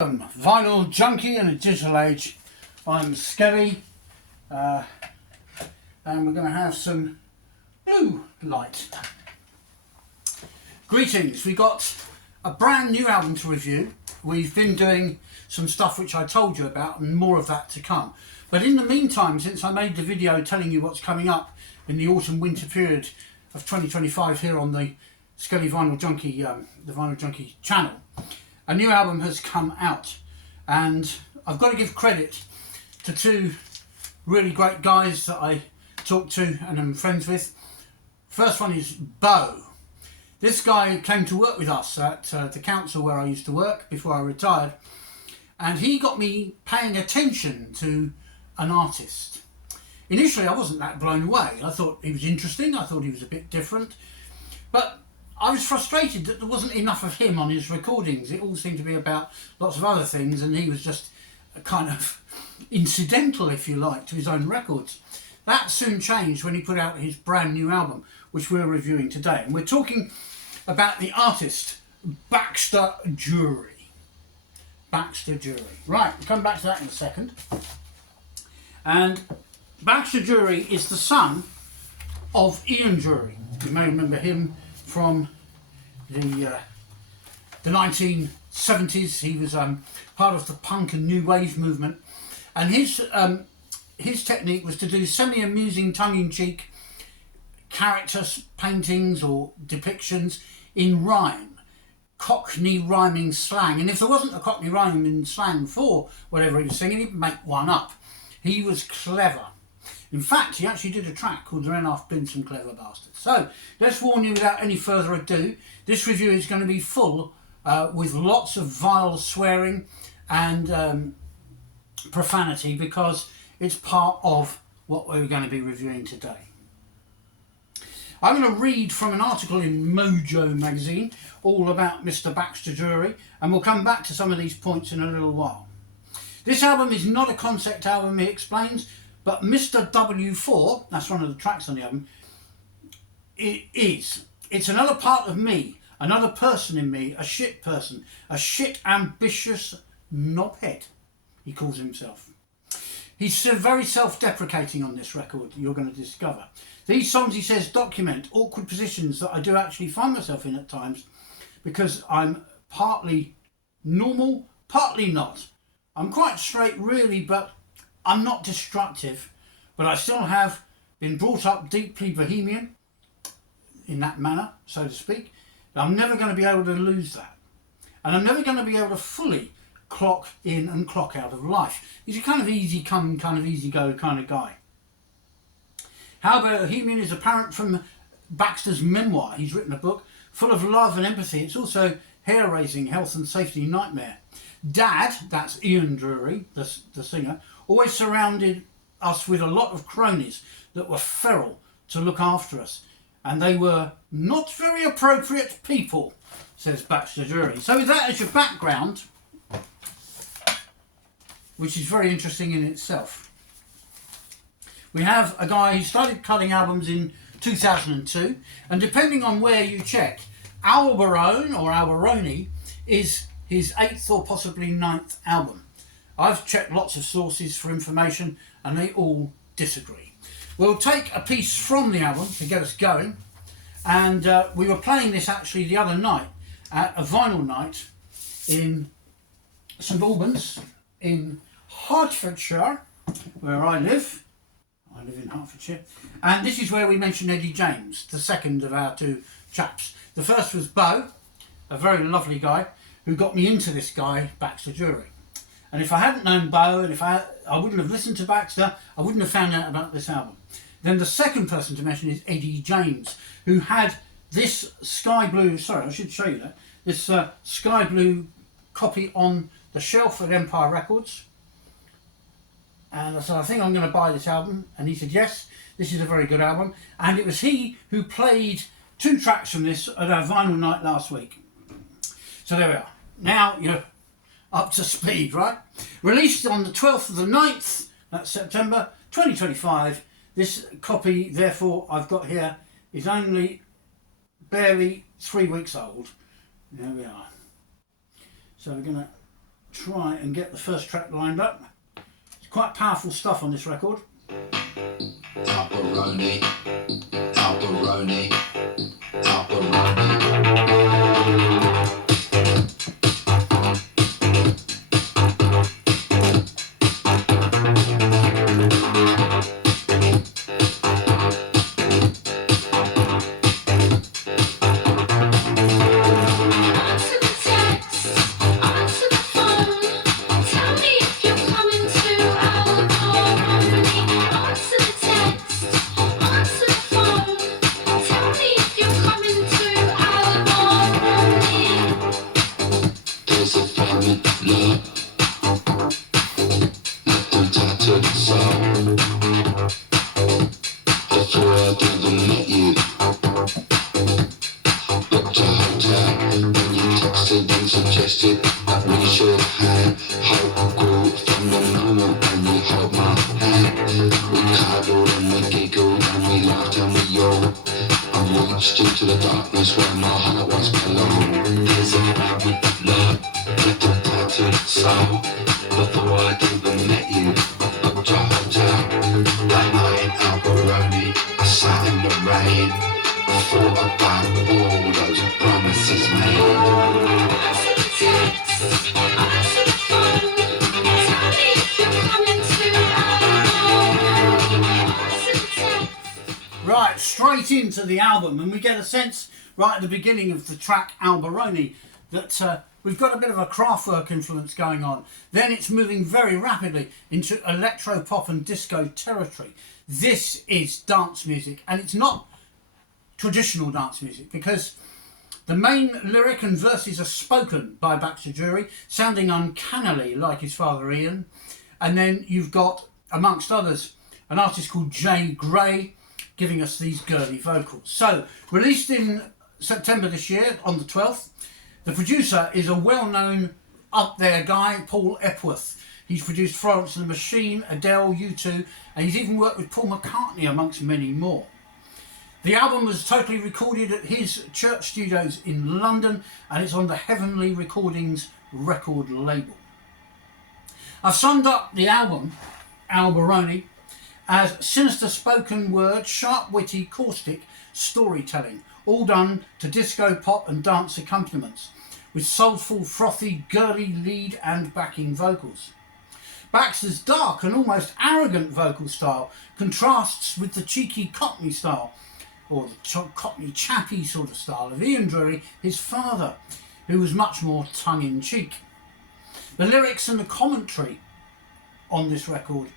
Vinyl junkie in a digital age. I'm Skelly, and we're going to have some blue light. Greetings. We got a brand new album to review. We've been doing some stuff which I told you about, and more of that to come. But in the meantime, since I made the video telling you what's coming up in the autumn winter period of 2025 here on the Skelly Vinyl Junkie, the Vinyl Junkie channel, a new album has come out, and I've got to give credit to two really great guys that I talk to and I'm friends with. First one is Bo. This guy came to work with us at the council where I used to work before I retired, and he got me paying attention to an artist. Initially I wasn't that blown away. I thought he was interesting, I thought he was a bit different, but I was frustrated that there wasn't enough of him on his recordings. It all seemed to be about lots of other things, and he was just kind of incidental, if you like, to his own records. That soon changed when he put out his brand new album, which we're reviewing today. And we're talking about the artist Baxter Dury. Baxter Dury. Right, we'll come back to that in a second. And Baxter Dury is the son of Ian Dury. You may remember him from the 1970s. He was part of the punk and new wave movement, and his technique was to do semi-amusing, tongue-in-cheek character paintings or depictions in rhyme, Cockney rhyming slang. And if there wasn't a Cockney rhyming slang for whatever he was singing, he'd make one up. He was clever. In fact, he actually did a track called There Ain't Half Been Some Clever Bastards. So, let's warn you without any further ado, this review is going to be full with lots of vile swearing and profanity, because it's part of what we're going to be reviewing today. I'm going to read from an article in Mojo magazine all about Mr. Baxter Dury, and we'll come back to some of these points in a little while. This album is not a concept album, he explains, but Mr. W4, that's one of the tracks on the album, it is. It's another part of me, another person in me, a shit person, a shit ambitious knobhead, he calls himself. He's very self-deprecating on this record, you're going to discover. These songs, he says, document awkward positions that I do actually find myself in at times, because I'm partly normal, partly not. I'm quite straight really, but I'm not destructive, but I still have been brought up deeply bohemian in that manner, so to speak. I'm never going to be able to lose that. And I'm never going to be able to fully clock in and clock out of life. He's a kind of easy come, kind of easy go kind of guy. How bohemian is apparent from Baxter's memoir. He's written a book full of love and empathy. It's also hair-raising health and safety nightmare. Dad, that's Ian Dury, the singer, always surrounded us with a lot of cronies that were feral to look after us, and they were not very appropriate people, says Baxter Dury. So with that as your background, which is very interesting in itself, we have a guy who started cutting albums in 2002, and depending on where you check, Allbarone or Allbarone is his 8th or possibly 9th album. I've checked lots of sources for information and they all disagree. We'll take a piece from the album to get us going, and we were playing this actually the other night at a vinyl night in St Albans in Hertfordshire, where I live. I live in Hertfordshire, and this is where we mentioned Eddie James, the second of our two chaps. The first was Bo, a very lovely guy who got me into this guy, Baxter Dury. And if I hadn't known Bo, and if I wouldn't have listened to Baxter, I wouldn't have found out about this album. Then the second person to mention is Eddie James, who had this sky blue, sorry, I should show you that, this sky blue copy on the shelf at Empire Records. And I said, I think I'm going to buy this album. And he said, yes, this is a very good album. And it was he who played 2 tracks from this at our vinyl night last week. So there we are. Now you're up to speed, right? Released on the 12th of the 9th, that's September 2025. This copy, therefore, I've got here is only barely 3 weeks old. There we are. So we're going to try and get the first track lined up. It's quite powerful stuff on this record. Allbarone, Allbarone, Allbarone. Suggested that we should hang. Hope grew from the moment when you held my hand. We cuddled and we giggled and we laughed and we yelled. I reached into the darkness where my heart once belonged. There's a man with love, with a tattooed soul. Before I'd even met you, I booked a hotel. That night in Allbarone, I sat in the rain. I thought about all those promises made. Right, straight into the album, and we get a sense right at the beginning of the track Allbarone that we've got a bit of a Kraftwerk influence going on. Then it's moving very rapidly into electro pop and disco territory. This is dance music, and it's not traditional dance music because the main lyric and verses are spoken by Baxter Dury, sounding uncannily like his father Ian. And then you've got, amongst others, an artist called Jay Gray giving us these girly vocals. So, released in September this year, on the 12th, the producer is a well-known up-there guy, Paul Epworth. He's produced Florence and the Machine, Adele, U2, and he's even worked with Paul McCartney, amongst many more. The album was totally recorded at his church studios in London, and it's on the Heavenly Recordings record label. I've summed up the album, Allbarone, as sinister spoken word, sharp-witty, caustic storytelling, all done to disco, pop and dance accompaniments, with soulful, frothy, girly lead and backing vocals. Baxter's dark and almost arrogant vocal style contrasts with the cheeky Cockney style, or the Cockney chappy sort of style of Ian Dury, his father, who was much more tongue-in-cheek. The lyrics and the commentary on this record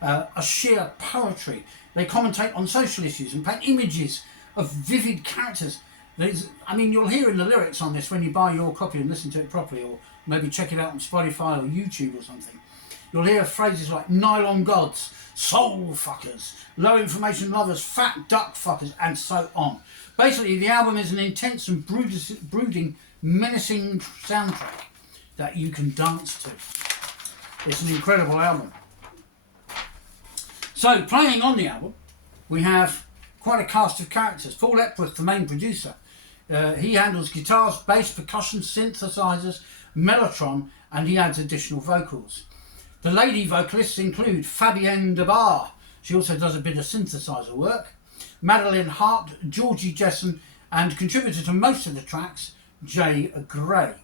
are sheer poetry. They commentate on social issues and paint images of vivid characters. You'll hear in the lyrics on this when you buy your copy and listen to it properly, or maybe check it out on Spotify or YouTube or something. You'll hear phrases like nylon gods, soul fuckers, low information lovers, fat duck fuckers, and so on. Basically, the album is an intense and brooding, menacing soundtrack that you can dance to. It's an incredible album. So, playing on the album, we have quite a cast of characters. Paul Epworth, the main producer, he handles guitars, bass, percussion, synthesizers, mellotron, and he adds additional vocals. The lady vocalists include Fabienne de Bar. She also does a bit of synthesizer work. Madeline Hart, Georgie Jessen, and contributor to most of the tracks, Jay Gray.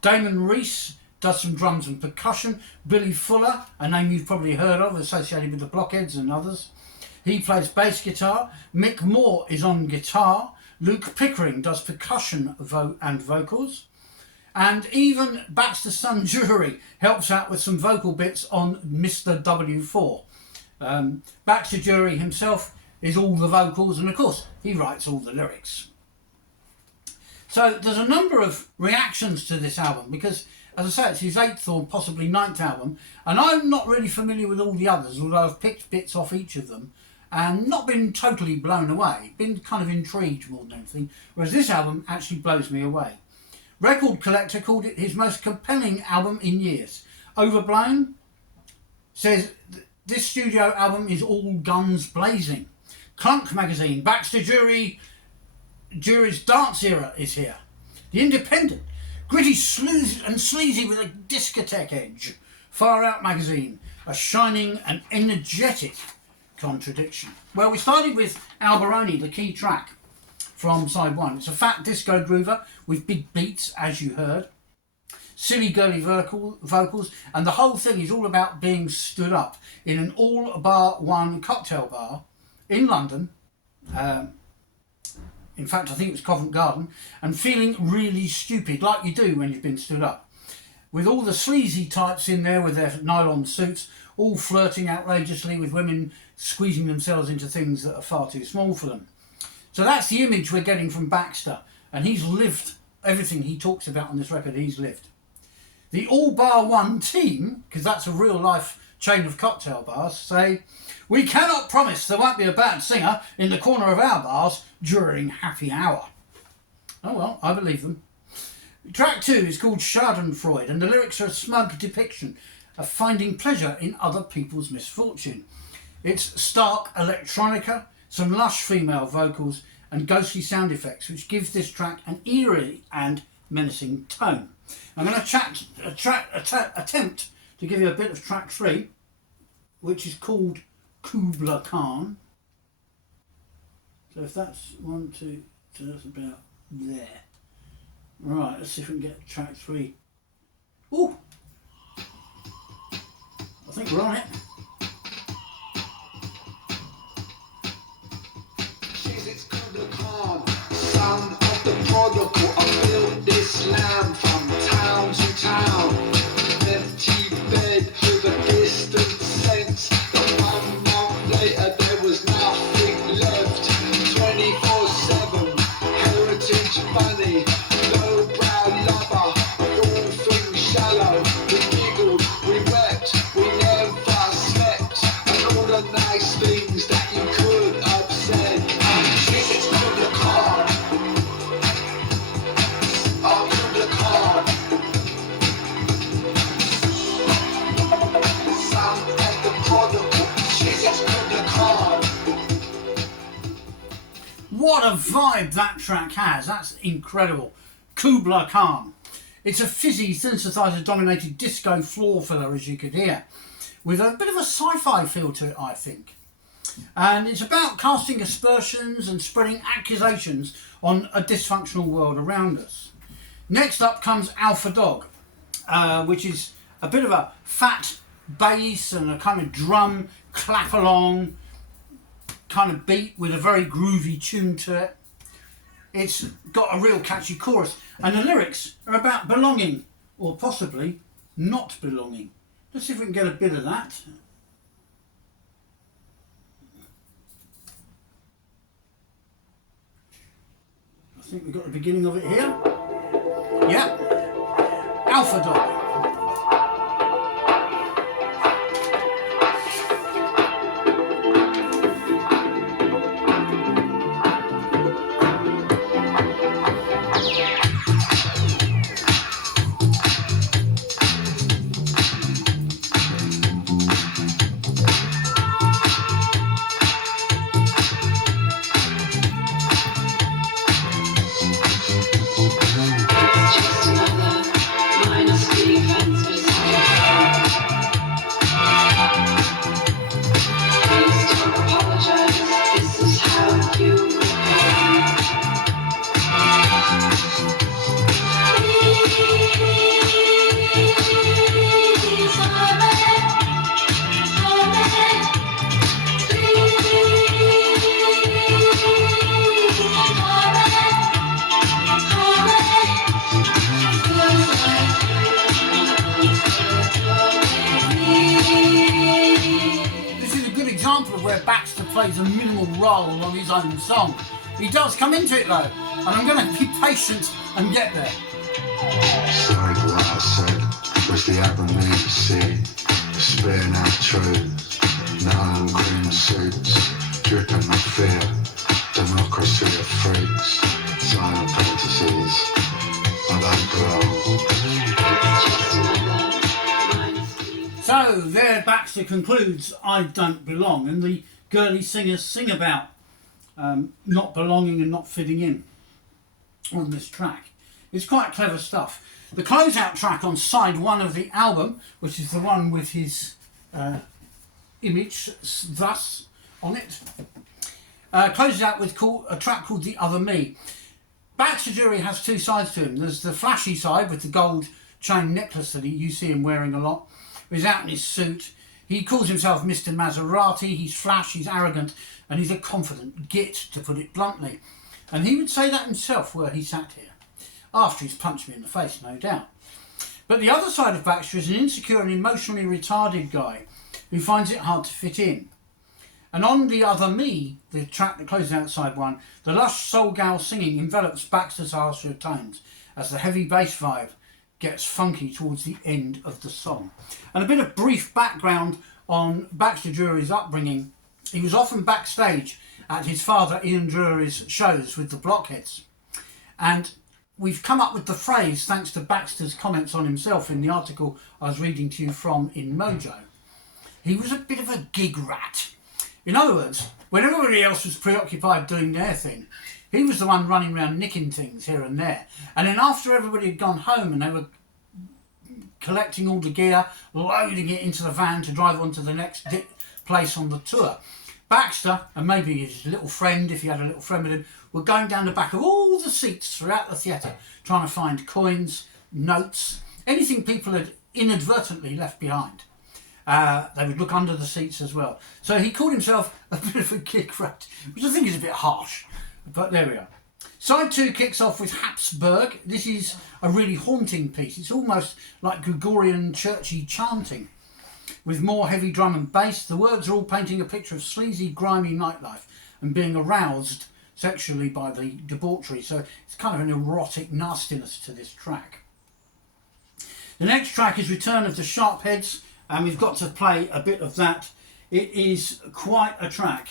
Damon Reese does some drums and percussion. Billy Fuller, a name you've probably heard of, associated with the Blockheads and others. He plays bass guitar. Mick Moore is on guitar. Luke Pickering does percussion and vocals. And even Baxter's son Dury helps out with some vocal bits on Mr. W4. Baxter Dury himself is all the vocals, and of course he writes all the lyrics. So there's a number of reactions to this album because, as I say, it's his 8th or possibly 9th album, and I'm not really familiar with all the others, although I've picked bits off each of them and not been totally blown away, been kind of intrigued more than anything, whereas this album actually blows me away. Record Collector called it his most compelling album in years. Overblown says this studio album is all guns blazing. Clunk magazine, Baxter Dury's dance era is here. The Independent Gritty, and sleazy with a discotheque edge. Far Out magazine, a shining and energetic contradiction. Well, we started with Allbarone, the key track from side one. It's a fat disco groover with big beats, as you heard. Silly girly vocals, and the whole thing is all about being stood up in an all-bar-one cocktail bar in London. In fact, I think it was Covent Garden, and feeling really stupid, like you do when you've been stood up. With all the sleazy types in there with their nylon suits, all flirting outrageously with women squeezing themselves into things that are far too small for them. So that's the image we're getting from Baxter, and he's lived everything he talks about on this record, he's lived. The all-bar-one team, because that's a real-life chain of cocktail bars, say, "We cannot promise there won't be a bad singer in the corner of our bars during happy hour." Oh well, I believe them. Track 2 is called Schadenfreude, and the lyrics are a smug depiction of finding pleasure in other people's misfortune. It's stark electronica, some lush female vocals, and ghostly sound effects, which gives this track an eerie and menacing tone. I'm going to attempt to give you a bit of track 3, which is called Kubla Khan. So if that's 1, 2, so that's about there. Right, let's see if we can get track 3. Ooh! I think we're on it. It's Kubla Khan, son of the prodigal. I built this land from town to town. Empty bed with a distant sense that 1 month later there was nothing left. 24/7, heritage money. What a vibe that track has, that's incredible. Kubla Khan. It's a fizzy synthesizer dominated disco floor filler, as you could hear, with a bit of a sci-fi feel to it, I think. And it's about casting aspersions and spreading accusations on a dysfunctional world around us. Next up comes Alpha Dog, which is a bit of a fat bass and a kind of drum clap along kind of beat with a very groovy tune to it. It's got a real catchy chorus, and the lyrics are about belonging, or possibly not belonging. Let's see if we can get a bit of that. I think we've got the beginning of it here. Yep. Alpha Dog. Where Baxter plays a minimal role on his own song. He does come into it though, and I'm going to be patient and get there. Sorry for what I said, was the avenue to see, spearing out truth, neon green suits, dripping with fear, democracy of freaks, silent fantasies, I don't belong. So there Baxter concludes I Don't Belong, and the girly singers sing about not belonging and not fitting in on this track. It's quite clever stuff. The closeout track on side 1 of the album, which is the one with his image thus on it, closes out with a track called The Other Me. Baxter Dury has 2 sides to him. There's the flashy side with the gold chain necklace that you see him wearing a lot. He's out in his suit. He calls himself Mr. Maserati. He's flash, he's arrogant, and he's a confident git, to put it bluntly. And he would say that himself were he sat here. After he's punched me in the face, no doubt. But the other side of Baxter is an insecure and emotionally retarded guy who finds it hard to fit in. And on The Other Me, the track that closes out side 1, the lush soul gal singing envelops Baxter's harsher tones as the heavy bass vibe gets funky towards the end of the song. And a bit of brief background on Baxter Dury's upbringing. He was often backstage at his father Ian Drury's shows with the Blockheads. And we've come up with the phrase thanks to Baxter's comments on himself in the article I was reading to you from in Mojo. He was a bit of a gig rat. In other words, when everybody else was preoccupied doing their thing, he was the one running around nicking things here and there. And then after everybody had gone home and they were collecting all the gear, loading it into the van to drive on to the next place on the tour, Baxter, and maybe his little friend, if he had a little friend with him, were going down the back of all the seats throughout the theatre, trying to find coins, notes, anything people had inadvertently left behind. They would look under the seats as well. So he called himself a bit of a gig rat, which I think is a bit harsh, but there we are. Side 2 kicks off with Habsburg. This is a really haunting piece. It's almost like Gregorian churchy chanting, with more heavy drum and bass. The words are all painting a picture of sleazy, grimy nightlife and being aroused sexually by the debauchery. So it's kind of an erotic nastiness to this track. The next track is Return of the Sharpheads, and we've got to play a bit of that. It is quite a track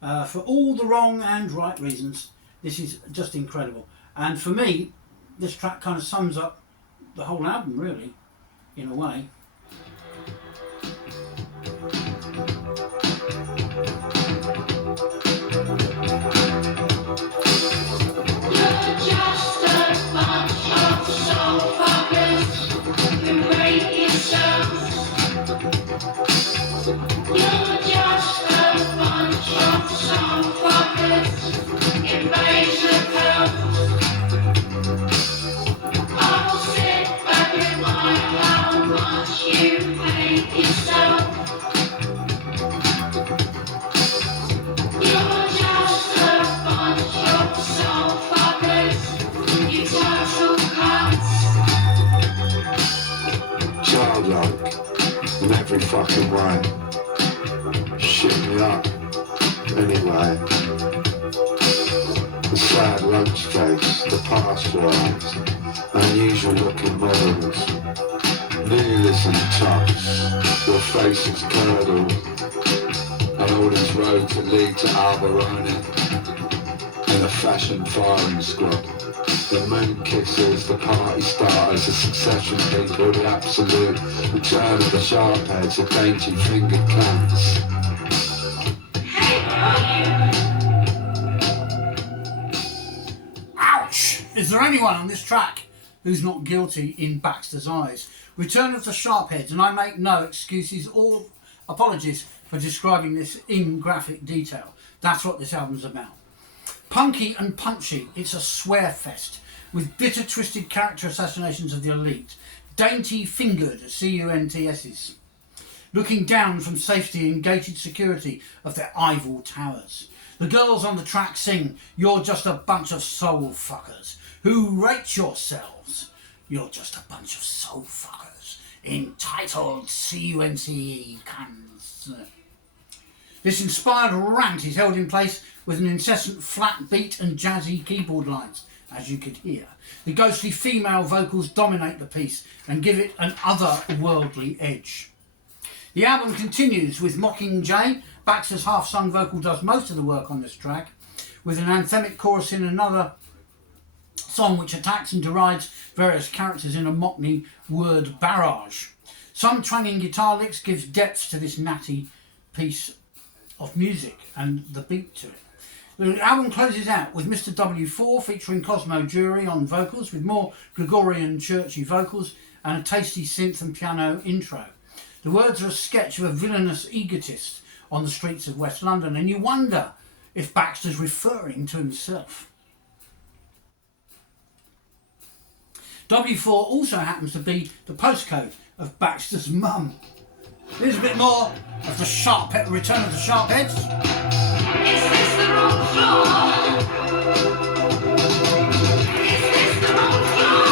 for all the wrong and right reasons. This is just incredible, and for me this track kind of sums up the whole album really, in a way. Childlike in every fucking way. Shit me up anyway. The sad lunch face, the pasteurised, unusual looking models, nihilism toughs, your face is curdled, and all these roads that lead to Allbarone in a fashion firing squad. The moon kisses, the party starters, the succession people, the absolute return of the sharpheads, the dainty fingered clowns. Ouch! Is there anyone on this track who's not guilty in Baxter's eyes? Return of the Sharpheads, and I make no excuses or apologies for describing this in graphic detail. That's what this album's about. Punky and punchy, it's a swear fest with bitter twisted character assassinations of the elite, dainty fingered CUNTSs, looking down from safety and gated security of their Eiffel towers. The girls on the track sing, "You're just a bunch of soul fuckers. Who rate yourselves? You're just a bunch of soul fuckers. Entitled CUNCE cunts." This inspired rant is held in place with an incessant flat beat and jazzy keyboard lines, as you could hear. The ghostly female vocals dominate the piece and give it an otherworldly edge. The album continues with Mockingjay. Baxter's half-sung vocal does most of the work on this track, with an anthemic chorus in another song which attacks and derides various characters in a mockney word barrage. Some twanging guitar licks gives depth to this natty piece of music and the beat to it. The album closes out with Mr. W4 featuring Cosmo Dury on vocals, with more Gregorian churchy vocals and a tasty synth and piano intro. The words are a sketch of a villainous egotist on the streets of West London, and you wonder if Baxter's referring to himself. W4 also happens to be the postcode of Baxter's mum. Here's a bit more of the return of the Sharpheads. Is this the wrong floor? Is this the wrong floor?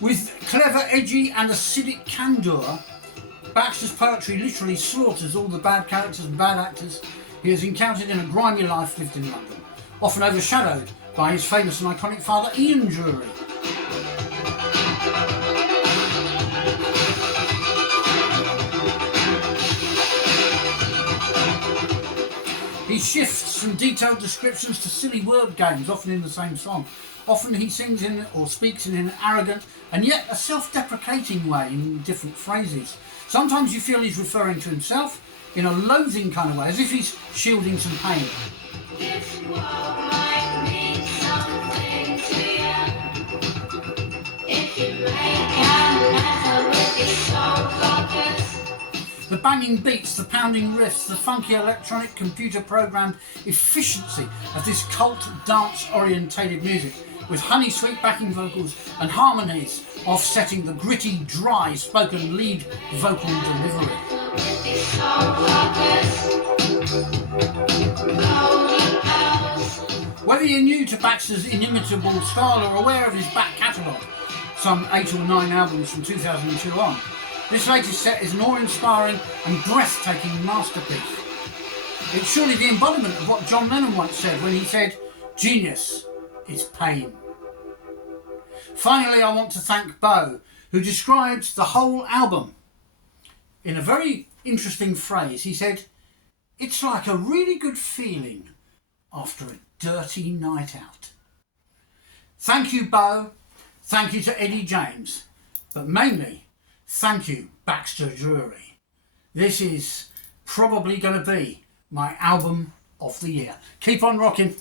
With clever, edgy and acidic candour, Baxter's poetry literally slaughters all the bad characters and bad actors he has encountered in a grimy life lived in London, often overshadowed by his famous and iconic father Ian Dury. He shifts from detailed descriptions to silly word games, often in the same song. Often he sings in or speaks in an arrogant and yet a self-deprecating way in different phrases. Sometimes you feel he's referring to himself in a loathing kind of way, as if he's shielding some pain. This world might mean something to you if you make an effort with your soul focus. The banging beats, the pounding riffs, the funky electronic computer-programmed efficiency of this cult dance-orientated music, with honey-sweet backing vocals and harmonies offsetting the gritty, dry spoken lead vocal delivery. Whether you're new to Baxter's inimitable style or aware of his back catalogue, some 8 or 9 albums from 2002 on, this latest set is an awe-inspiring and breathtaking masterpiece. It's surely the embodiment of what John Lennon once said when he said, "Genius is pain." Finally, I want to thank Bo, who describes the whole album in a very interesting phrase. He said, "It's like a really good feeling after a dirty night out." Thank you, Bo. Thank you to Eddie James. But mainly, thank you, Baxter Dury. This is probably going to be my album of the year. Keep on rocking.